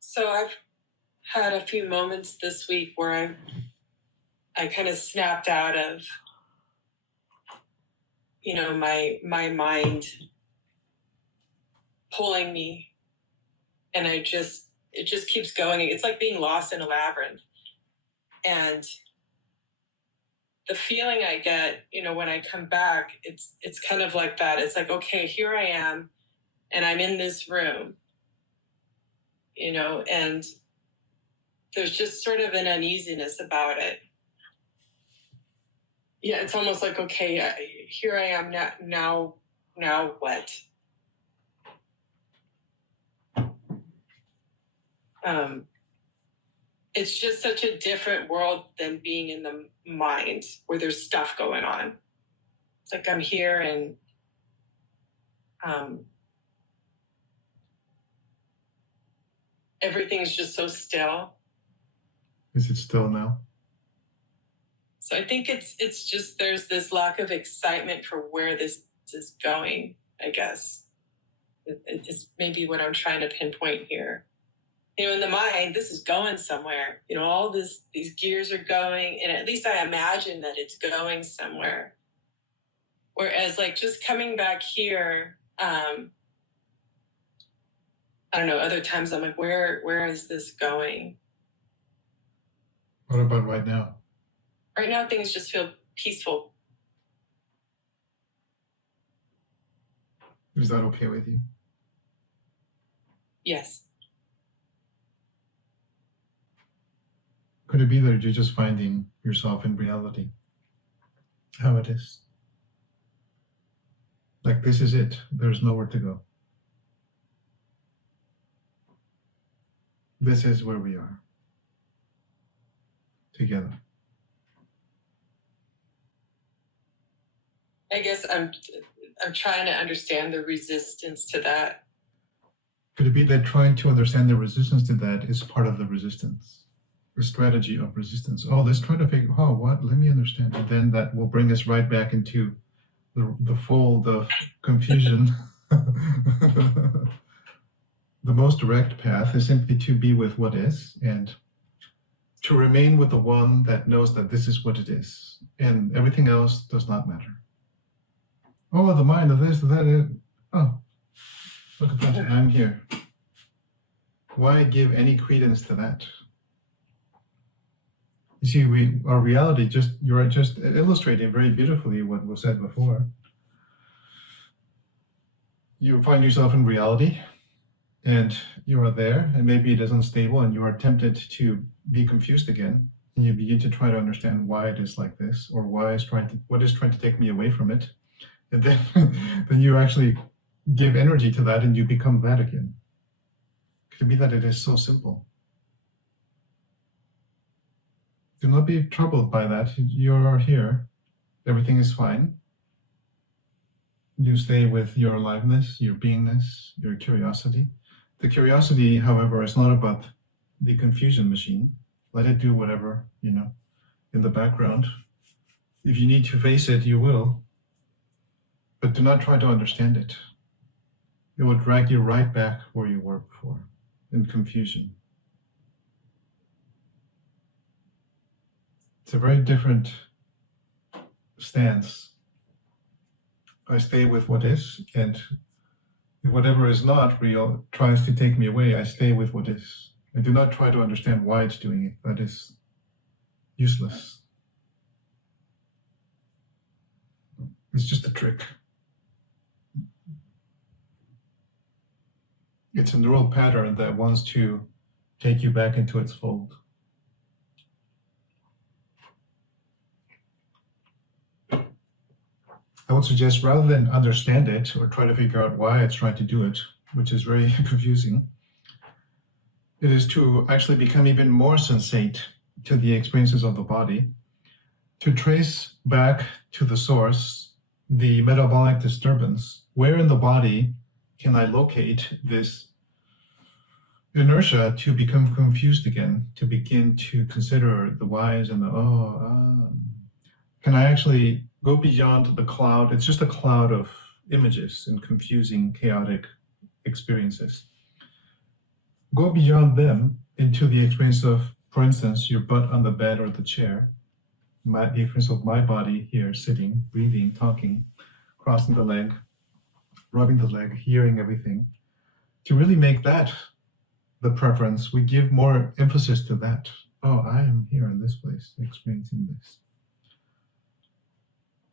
So I've had a few moments this week where I kind of snapped out of, my mind pulling me, and it just keeps going. It's like being lost in a labyrinth. And the feeling I get, when I come back, it's kind of like that. It's like, okay, here I am, and I'm in this room, and there's just sort of an uneasiness about it. Yeah, it's almost like, okay, here I am now what? It's just such a different world than being in the mind where there's stuff going on. It's like I'm here and everything's just so still. Is it still now? So I think it's just there's this lack of excitement for where this is going, I guess. It's maybe what I'm trying to pinpoint here. In the mind, this is going somewhere. All these gears are going, and at least I imagine that it's going somewhere. Whereas, like, just coming back here, I don't know, other times I'm like, where is this going? What about right now? Right now, things just feel peaceful. Is that okay with you? Yes. Could it be that you're just finding yourself in reality, how it is? Like, this is it. There's nowhere to go. This is where we are, together. I guess I'm trying to understand the resistance to that. Could it be that trying to understand the resistance to that is part of the resistance? The strategy of resistance. Oh, let's try to figure out what? Let me understand. And then that will bring us right back into the fold of confusion. The most direct path is simply to be with what is and to remain with the one that knows that this is what it is, and everything else does not matter. Oh, the mind of this, that, it. Oh, look at that. I'm here. Why give any credence to that? You see, our reality, you're just illustrating very beautifully what was said before. You find yourself in reality, and you are there, and maybe it is unstable, and you are tempted to be confused again, and you begin to try to understand why it is like this, or what is trying to take me away from it, and then then you actually give energy to that, and you become that again. Could it be that it is so simple? Do not be troubled by that. You are here. Everything is fine. You stay with your aliveness, your beingness, your curiosity. The curiosity, however, is not about the confusion machine. Let it do whatever, in the background. If you need to face it, you will. But do not try to understand it. It will drag you right back where you were before, in confusion. It's a very different stance. I stay with what is, and if whatever is not real tries to take me away, I stay with what is. I do not try to understand why it's doing it. That is useless. It's just a trick. It's a neural pattern that wants to take you back into its fold. I would suggest, rather than understand it or try to figure out why it's trying to do it, which is very confusing, it is to actually become even more sensate to the experiences of the body, to trace back to the source, the metabolic disturbance. Where in the body can I locate this inertia to become confused again, to begin to consider the whys and the can I actually go beyond the cloud? It's just a cloud of images and confusing, chaotic experiences. go beyond them into the experience of, for instance, your butt on the bed or the chair, the experience of my body here, sitting, breathing, talking, crossing the leg, rubbing the leg, hearing everything. To really make that the preference, we give more emphasis to that. Oh, I am here in this place, experiencing this.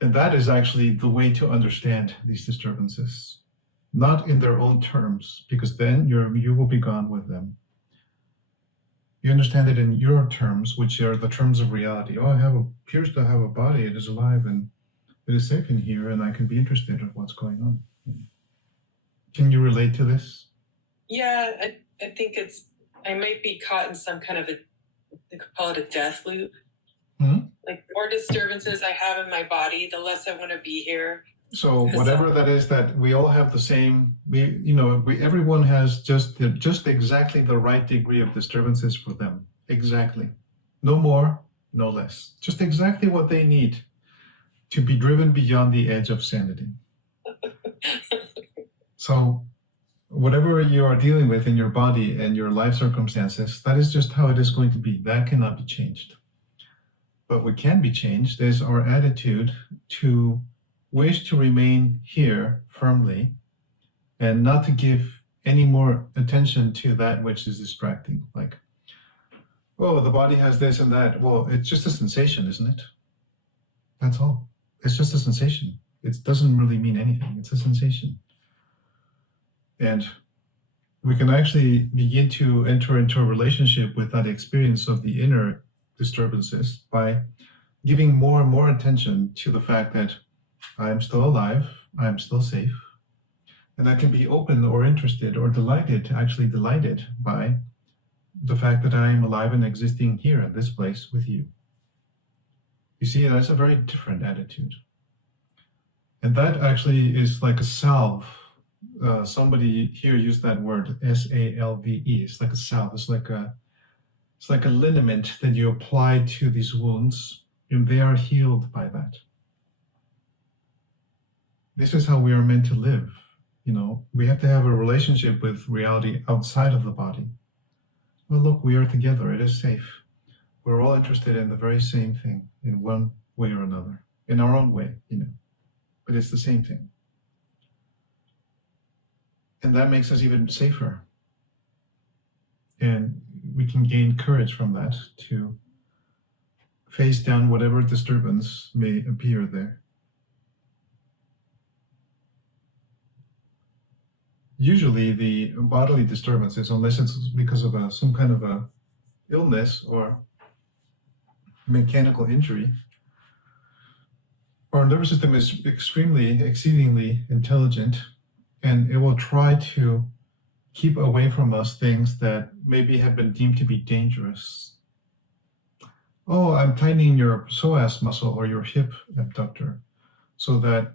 And that is actually the way to understand these disturbances, not in their own terms, because then you will be gone with them. You understand it in your terms, which are the terms of reality. Oh, appears to have a body, it is alive, and it is safe in here, and I can be interested in what's going on. Can you relate to this? Yeah, I think I might be caught in some kind of they call it a death loop. Mm-hmm. Like, the more disturbances I have in my body, the less I want to be here. So whatever that is, that we all have the same, everyone has just exactly the right degree of disturbances for them. Exactly. No more, no less. Just exactly what they need to be driven beyond the edge of sanity. So whatever you are dealing with in your body and your life circumstances, that is just how it is going to be. That cannot be changed. But what can be changed is our attitude to wish to remain here firmly and not to give any more attention to that which is distracting. Like, oh, the body has this and that. Well, it's just a sensation, isn't it? That's all. It's just a sensation. It doesn't really mean anything. It's a sensation. And we can actually begin to enter into a relationship with that experience of the inner disturbances by giving more and more attention to the fact that I am still alive, I am still safe, and I can be open or interested or delighted by the fact that I am alive and existing here in this place with you. You see, that's a very different attitude. And that actually is like a salve. Somebody here used that word, S-A-L-V-E. It's like a salve. It's like a liniment that you apply to these wounds, and they are healed by that. This is how we are meant to live. We have to have a relationship with reality outside of the body. Well, look, we are together. It is safe. We're all interested in the very same thing in one way or another, in our own way, but it's the same thing. And that makes us even safer. And we can gain courage from that to face down whatever disturbance may appear there. Usually the bodily disturbances, unless it's because of some kind of a illness or mechanical injury, our nervous system is exceedingly intelligent, and it will try to keep away from us things that maybe have been deemed to be dangerous. Oh, I'm tightening your psoas muscle or your hip abductor so that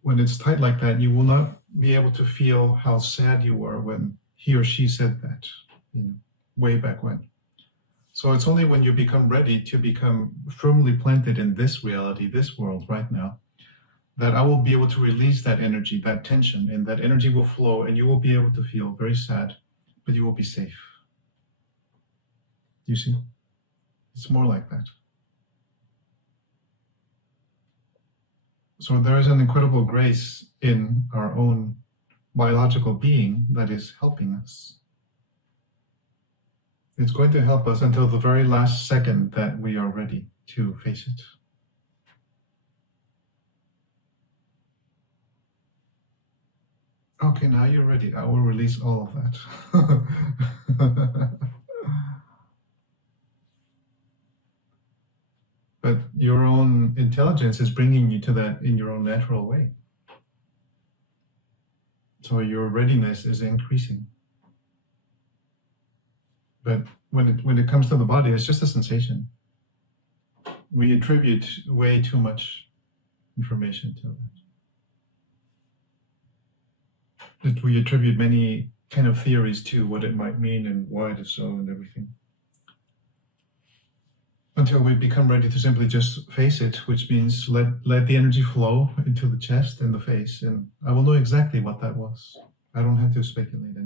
when it's tight like that, you will not be able to feel how sad you were when he or she said that, way back when. So it's only when you become ready to become firmly planted in this reality, this world right now, that I will be able to release that energy, that tension, and that energy will flow, and you will be able to feel very sad, but you will be safe. You see? It's more like that. So there is an incredible grace in our own biological being that is helping us. It's going to help us until the very last second that we are ready to face it. Okay, now you're ready. I will release all of that. But your own intelligence is bringing you to that in your own natural way. So your readiness is increasing. But when it comes to the body, it's just a sensation. We attribute way too much information to it. We attribute many kind of theories to what it might mean and why it is so and everything. Until we become ready to simply just face it, which means let the energy flow into the chest and the face, and I will know exactly what that was. I don't have to speculate